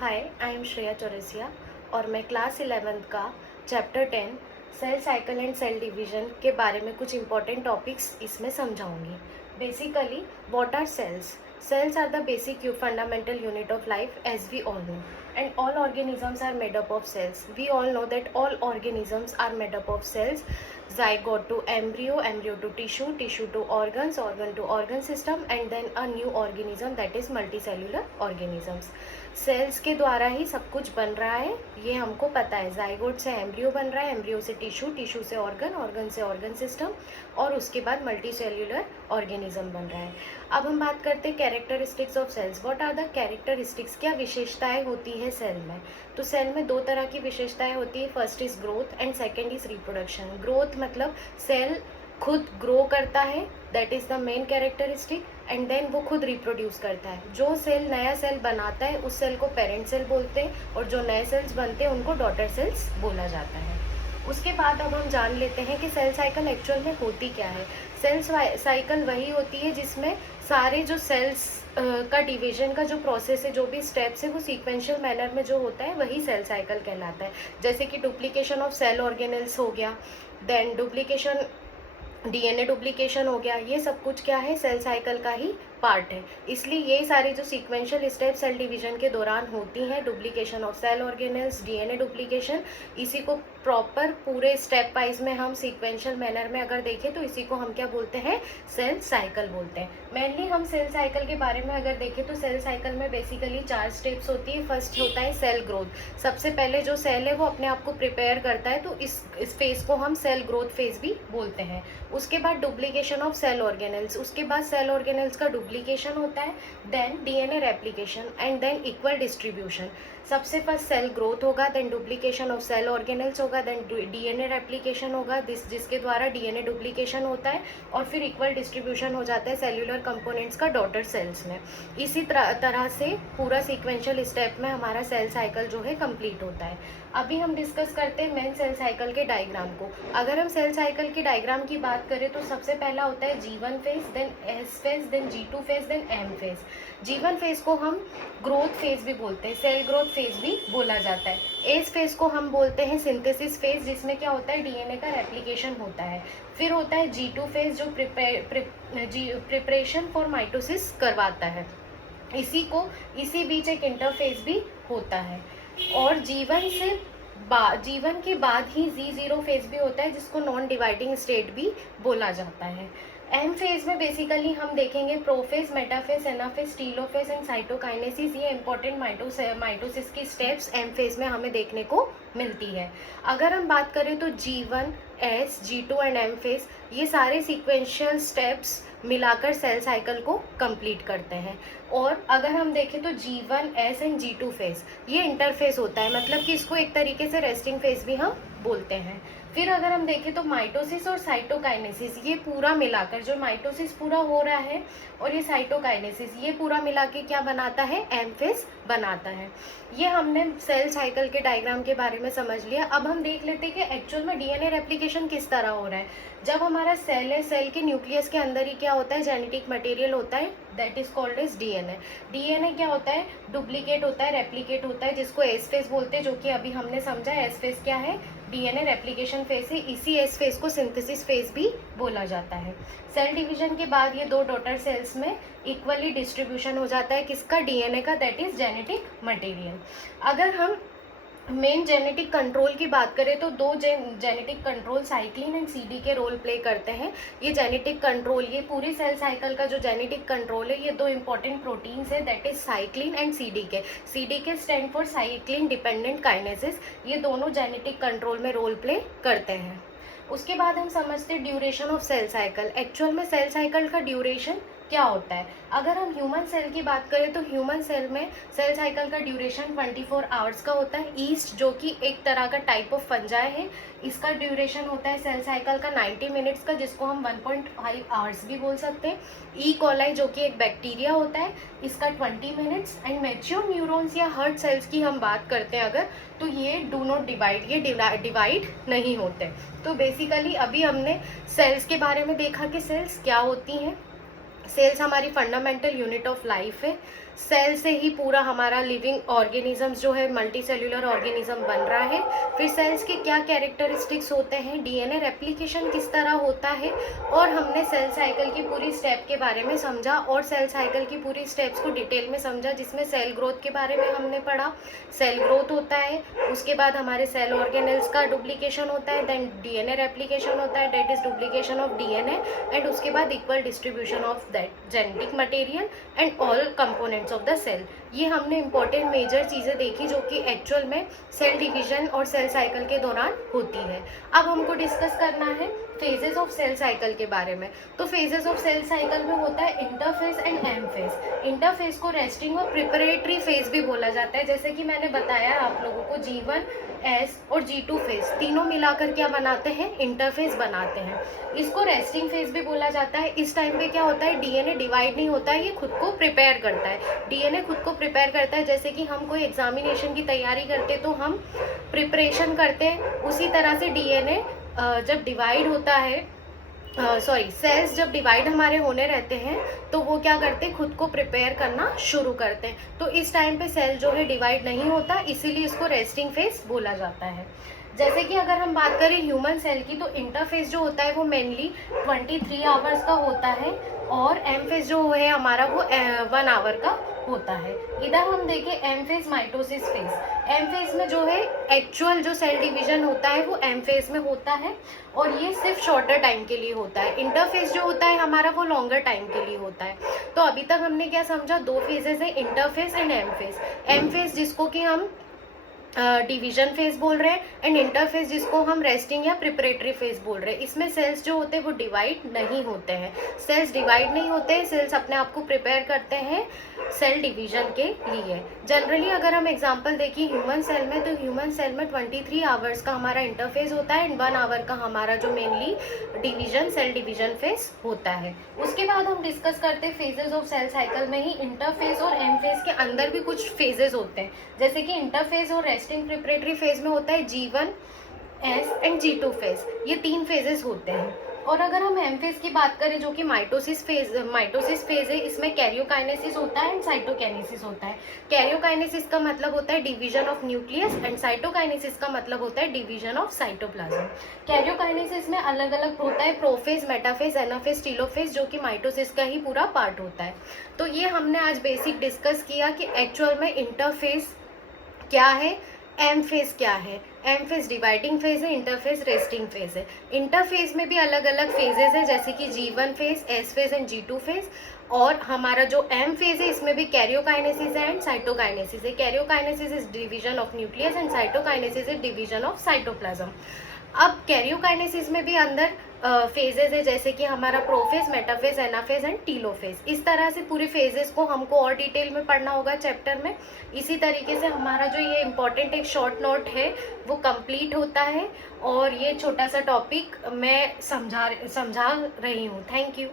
Hi, I am Shreya Chaurasia और मैं class 11th का chapter 10 cell cycle and cell division के बारे में कुछ इंपॉर्टेंट टॉपिक्स इसमें समझाऊंगी। Basically, what are cells? Cells are the basic fundamental unit of life, as we all know, and all organisms are made up of cells. We all know that all organisms are made up of cells. Zygote to embryo, embryo to tissue, tissue to organs, organ to organ system, and then a new organism, that is multicellular organisms. Cells के द्वारा ही सब कुछ बन रहा है, ये हमको पता है। जाइगोट से एम्ब्रियो बन रहा है, एम्ब्रियो से टिश्यू, टिश्यू से ऑर्गन, ऑर्गन से ऑर्गन सिस्टम, और उसके बाद मल्टीसेल्युलर ऑर्गेनिज्म बन रहा है। अब हम बात करते हैं characteristics of cells. What are the characteristics? क्या विशेषताएं होती है सेल में? तो सेल में दो तरह की विशेषताएं होती है। First is growth and second is reproduction. Growth मतलब सेल खुद ग्रो करता है, that is the main characteristic, and then वो खुद रिप्रोड्यूस करता है। जो सेल नया सेल बनाता है उस सेल को पेरेंट सेल बोलते हैं, और जो नए सेल्स बनते हैं उनको डॉटर सेल्स बोला जाता है। उसके बाद अब हम जान लेते हैं कि सेल साइकिल एक्चुअल में होती क्या है। सेल साइकिल वही होती है जिसमें सारे जो सेल्स का डिवीजन का जो प्रोसेस है, जो भी स्टेप्स है, वो सीक्वेंशियल मैनर में जो होता है वही सेल साइकिल कहलाता है। जैसे कि डुप्लीकेशन ऑफ सेल ऑर्गेनेल्स हो गया, देन डुप्लीकेशन डीएनए डुप्लीकेशन हो गया, ये सब कुछ क्या है? सेल साइकिल का ही पार्ट है। इसलिए ये सारी जो सीक्वेंशियल स्टेप सेल डिवीजन के दौरान होती हैं, duplication of cell organelles, DNA duplication, इसी को प्रॉपर पूरे स्टेप वाइज में हम सीक्वेंशियल मैनर में अगर देखें तो इसी को हम क्या बोलते हैं? सेल साइकिल बोलते हैं। मेनली हम सेल साइकिल के बारे में अगर देखें तो सेल साइकिल में बेसिकली 4 स्टेप्स होती है। फर्स्ट होता है सेल ग्रोथ। सबसे पहले जो सेल है वो अपने आप को प्रिपेयर करता है, तो इस फेज को हम सेल ग्रोथ फेज भी बोलते हैं। उसके बाद डुप्लीकेशन ऑफ सेल ऑर्गेनेल्स, उसके बाद सेल ऑर्गेनेल्स का डुप्लीकेशन होता है, then DNA replication, and then equal distribution. सबसे फर्स्ट सेल ग्रोथ होगा, then duplication of cell organelles होगा, देन डीएनए रेप्लिकेशन होगा, जिसके द्वारा डीएनए डुप्लीकेशन होता है, और फिर इक्वल डिस्ट्रीब्यूशन हो जाता है सेल्यूलर कंपोनेंट्स का डॉटर सेल्स में। इसी तरह से पूरा सीक्वेंशियल स्टेप में हमारा सेल साइकिल जो है कंप्लीट होता है। अभी हम डिस्कस करते हैं मेन सेल साइकिल के डायग्राम को। अगर हम सेल साइकिल के डायग्राम की बात करें तो सबसे पहला होता है G1 phase, then S phase, then G2 phase, then M phase. G1 phase को हम ग्रोथ फेज भी बोलते हैं, सेल ग्रोथ फेज भी बोला जाता है। S फेज को हम बोलते हैं सिंथेसिस फेज, जिसमें क्या होता है? डीएनए का रेप्लिकेशन होता है। फिर होता है G2 फेज, जो प्रिपरेशन फॉर माइटोसिस करवाता है। इसी बीच एक इंटरफेज भी होता है। और जीवन के बाद ही G0 फेज भी होता है, जिसको नॉन डिवाइडिंग स्टेट भी बोला जाता है। एम फेज में बेसिकली हम देखेंगे prophase, metaphase, anaphase, telophase and cytokinesis. ये इंपॉर्टेंट माइटोसिस की स्टेप्स एम फेज में हमें देखने को मिलती है। अगर हम बात करें तो G1, S, G2 and M phase, ये सारे सीक्वेंशियल स्टेप्स मिलाकर सेल साइकिल को कंप्लीट करते हैं। और अगर हम देखें तो G1, S and G2 phase, ये इंटरफेज होता है, मतलब कि इसको एक तरीके से रेस्टिंग फेज भी हम बोलते हैं। फिर अगर हम देखें तो माइटोसिस और साइटोकाइनेसिस, ये पूरा मिलाकर, जो माइटोसिस पूरा हो रहा है और ये साइटोकाइनेसिस, ये पूरा मिला के क्या बनाता है? एम फेज बनाता है। ये हमने सेल साइकिल के डायग्राम के बारे में समझ लिया। अब हम देख लेते हैं कि एक्चुअल में डीएनए रेप्लिकेशन किस तरह हो रहा है। जब हमारा सेल है, सेल के न्यूक्लियस के अंदर ही क्या होता है? जेनेटिक मटेरियल होता है, that is called as DNA. DNA क्या होता है? डुप्लीकेट होता है, रेप्लिकेट होता है, जिसको एस फेज बोलते हैं, जो कि अभी हमने समझा। एस फेज क्या है? डीएनए रेप्लिकेशन फेज है। इसी एस फेज को सिंथेसिस फेज भी बोला जाता है। सेल डिवीजन के बाद ये दो डॉटर सेल्स में इक्वली डिस्ट्रीब्यूशन हो जाता है, किसका? डीएनए का, दैट इज जेनेटिक मटेरियल। अगर हम मेन जेनेटिक कंट्रोल की बात करें तो दो genetic control cyclin and CD के रोल प्ले करते हैं। ये जेनेटिक कंट्रोल, ये पूरी सेल साइकिल का जो जेनेटिक कंट्रोल है, ये दो इंपॉर्टेंट प्रोटीन्स है, that is cyclin and CDK. CDK stand for cyclin dependent kinases. ये दोनों जेनेटिक कंट्रोल में रोल प्ले करते हैं। उसके बाद हम समझते हैं duration of cell cycle. Actual में सेल साइकिल का ड्यूरेशन क्या होता है? अगर हम ह्यूमन सेल की बात करें तो ह्यूमन सेल में सेल साइकिल का ड्यूरेशन 24 आवर्स का होता है। ईस्ट, जो कि एक तरह का टाइप ऑफ फंजाई है, इसका ड्यूरेशन होता है सेल साइकिल का 90 मिनट्स का, जिसको हम 1.5 आवर्स भी बोल सकते हैं। ई कोलाई, जो कि एक बैक्टीरिया होता है, इसका 20 मिनट्स। एंड मैच्योर न्यूरॉन्स या हर्ट सेल्स की हम बात करते हैं अगर, तो ये डू नॉट डिवाइड, ये डिवाइड नहीं होते। तो बेसिकली अभी हमने सेल्स के बारे में देखा कि सेल्स क्या होती हैं। सेल्स हमारी फंडामेंटल यूनिट ऑफ लाइफ है। सेल से ही पूरा हमारा लिविंग ऑर्गेनिजम्स जो है मल्टी सेल्यूलर ऑर्गेनिज्म बन रहा है। फिर सेल्स के क्या कैरेक्टरिस्टिक्स होते हैं, डीएनए रेप्लिकेशन किस तरह होता है, और हमने सेल साइकिल की पूरी स्टेप के बारे में समझा और सेल साइकिल की पूरी स्टेप्स को डिटेल में समझा, जिसमें सेल ग्रोथ के बारे में हमने पढ़ा। सेल ग्रोथ होता है, उसके बाद हमारे सेल ऑर्गेनेल्स का डुप्लीकेशन होता है, देन डीएनए रेप्लिकेशन होता है, that is duplication of DNA, and उसके बाद equal distribution of that genetic material and all components of the cell. ये हमने इंपॉर्टेंट मेजर चीज़ें देखी जो कि एक्चुअल में सेल डिवीजन और सेल साइकिल के दौरान होती है। अब हमको डिस्कस करना है फेजेस ऑफ सेल साइकिल के बारे में। तो फेजेस ऑफ सेल साइकिल में होता है interphase and M phase. Interphase को रेस्टिंग और प्रिपरेटरी फेज भी बोला जाता है, जैसे कि मैंने बताया आप लोगों को G1, S और G2 फेज तीनों मिलाकर क्या बनाते हैं, इंटरफेज बनाते हैं। इसको रेस्टिंग फेज भी बोला जाता है। इस टाइम पे क्या होता है, डीएनए डिवाइड नहीं होता है, ये खुद को प्रिपेयर करता है। डीएनए खुद को प्रिपेयर करता है, जैसे कि हम कोई एग्जामिनेशन की तैयारी करते तो हम प्रिपरेशन करते हैं, उसी तरह से डीएनए जब डिवाइड होता है, सेल्स जब डिवाइड हमारे होने रहते हैं तो वो क्या करते हैं, खुद को प्रिपेयर करना शुरू करते हैं। तो इस टाइम पे सेल जो है डिवाइड नहीं होता, इसीलिए इसको रेस्टिंग फेज बोला जाता है। जैसे कि अगर हम बात करें ह्यूमन सेल की, तो इंटरफेज जो होता है वो मेनली 23 आवर्स का होता है, और एम फेज जो है हमारा वो 1 आवर का होता है। इधर हम देखें M phase, mitosis phase. M phase में जो है एक्चुअल जो सेल डिवीजन होता है वो एम फेज में होता है, और ये सिर्फ शॉर्टर टाइम के लिए होता है। इंटरफेज जो होता है हमारा वो लॉन्गर टाइम के लिए होता है। तो अभी तक हमने क्या समझा, 2 फेजेस है, interphase and M phase. M phase जिसको कि हम डिवीजन फेज बोल रहे हैं, एंड इंटरफेज जिसको हम रेस्टिंग या प्रिपरेटरी फेज बोल रहे हैं। इसमें सेल्स जो होते हैं वो डिवाइड नहीं होते हैं। सेल्स डिवाइड नहीं होते हैं, सेल्स अपने आप को प्रिपेयर करते हैं सेल डिवीजन के लिए। जनरली अगर हम एग्जांपल देखें ह्यूमन सेल में, तो ह्यूमन सेल में 23 आवर्स का हमारा इंटरफेज होता है, एंड 1 आवर का हमारा जो mainly division cell division phase होता है। उसके बाद हम डिस्कस करते हैं फेजेस ऑफ सेल साइकिल में ही इंटरफेज और एम फेज के अंदर भी कुछ फेजेस होते हैं। जैसे कि इंटरफेज और रेस्टिंग प्रिपरेटरी फेज में होता है G1, S and G2 phase, ये 3 फेजेस होते हैं। और अगर हम एम फेज की बात करें जो कि माइटोसिस फेज है, इसमें कैरियोकाइनेसिस होता है एंड साइटोकाइनेसिस होता है। कैरियोकाइनेसिस का मतलब होता है division of nucleus, and cytokinesis का मतलब होता है डिवीजन ऑफ साइटोप्लाज्म। कैरियोकाइनेसिस में अलग अलग होता है, प्रोफेज, मेटाफेज, एनाफेज, टीलोफेज, जो कि माइटोसिस का ही पूरा पार्ट होता है। तो ये हमने आज बेसिक डिस्कस किया कि एक्चुअल में इंटरफेज क्या है, एम फेज क्या है। एम फेज डिवाइडिंग फेज है, इंटरफेज रेस्टिंग फेज है। इंटरफेज में भी अलग अलग फेजेस है, जैसे कि G1 phase, S phase and G2 phase. और हमारा जो एम फेज है इसमें भी कैरियोकाइनेसिस है एंड साइटोकाइनेसिस है। Karyokinesis is division of nucleus and cytokinesis is division of cytoplasm. अब कैरियोकाइनेसिस में भी अंदर फेजेस है, जैसे कि हमारा prophase, metaphase, anaphase and telophase. इस तरह से पूरे फेजेस को हमको और डिटेल में पढ़ना होगा चैप्टर में। इसी तरीके से हमारा जो ये इम्पोर्टेंट एक शॉर्ट नोट है वो कंप्लीट होता है, और ये छोटा सा टॉपिक मैं समझा रही हूँ। Thank you.